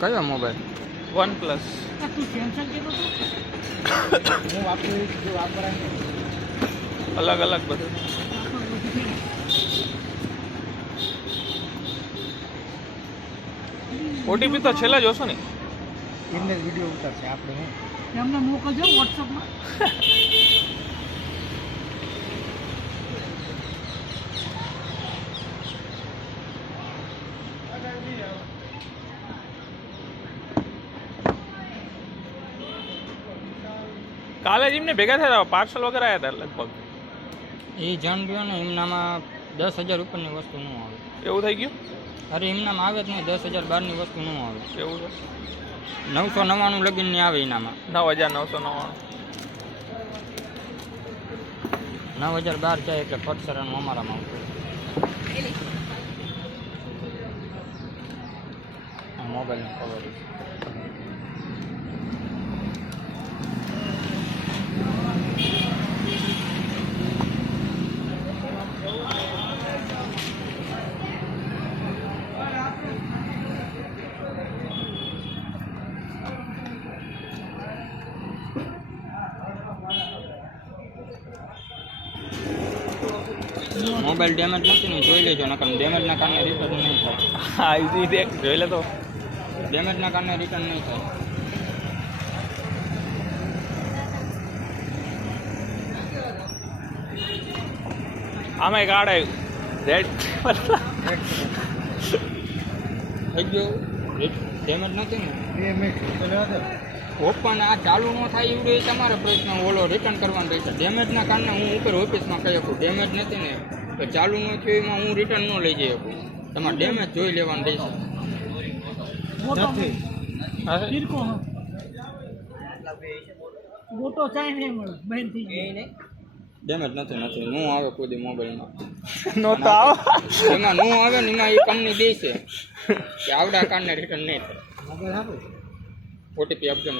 કયો mobile? OnePlus. તું Samsung કેતો હતો? હું વાપરું જો વાપરાય અલગ અલગ બધું. ઓટીપી તો છેલ્લા જોશો ને. એમને વિડીયો ઉતારશે આપણે હું એમને મોકલજો વોટ્સઅપમાં. કાલે જ એમને ભેગા થયા હતા, પાર્સલ વગેરે આવ્યા હતા લગભગ. એ જાણજો ને એમનામાં 10,000 ઉપરની વસ્તુ ન આવે. એવું થઈ ગયું? અરે એમનામાં આવે જ નહીં, 10,000 બહારની વસ્તુ ન આવે. એવું છે. 999 લગીનની આવે એનામાં. 9,999. 9,000 બહાર જાય એટલે પટસરાનું અમારામાં આવતું. આ મોબાઈલનું કવર મોબાઈલ ડેમેજ નથી ને જોઈ લેજો, નકર ડેમેજના કારણે રિટર્ન નહીં થાય. હા ઈઝી દેખ જોઈ લે તો. ડેમેજના કારણે રિટર્ન નહીં થાય. આમાં એક આડ આવ્યું રેડ. થઈ ગયો ડેમેજ નથી ને. 2 મિનિટ ઓપન આ ચાલુ ન થાય એવડું એ તમારો પ્રશ્ન, ઓલો રિટર્ન કરવાનો રહેશે. ડેમેજના કારણે હું ઉપર ઓફિસમાં કહી શકું ડેમેજ નથી ને તો ચાલુ ન થયું એમાં હું રિટર્ન ન લઈ જઈ શકું. તમારે ડેમેજ જોઈ લેવાનું રહેશે. મોટો હા તીરકો મોટો ચાઈ નહીં મળે બેન થઈ ગઈ ડેમેજ નથી નું આવે કોઈ દી મોબાઈલમાં. નહોતો આવો. એમાં નું આવે ને એમાં એ કંપની દે છે કે આવડા કારણે રિટર્ન નહીં થાય. મોબાઈલ આપો ઓટીપી આપજો.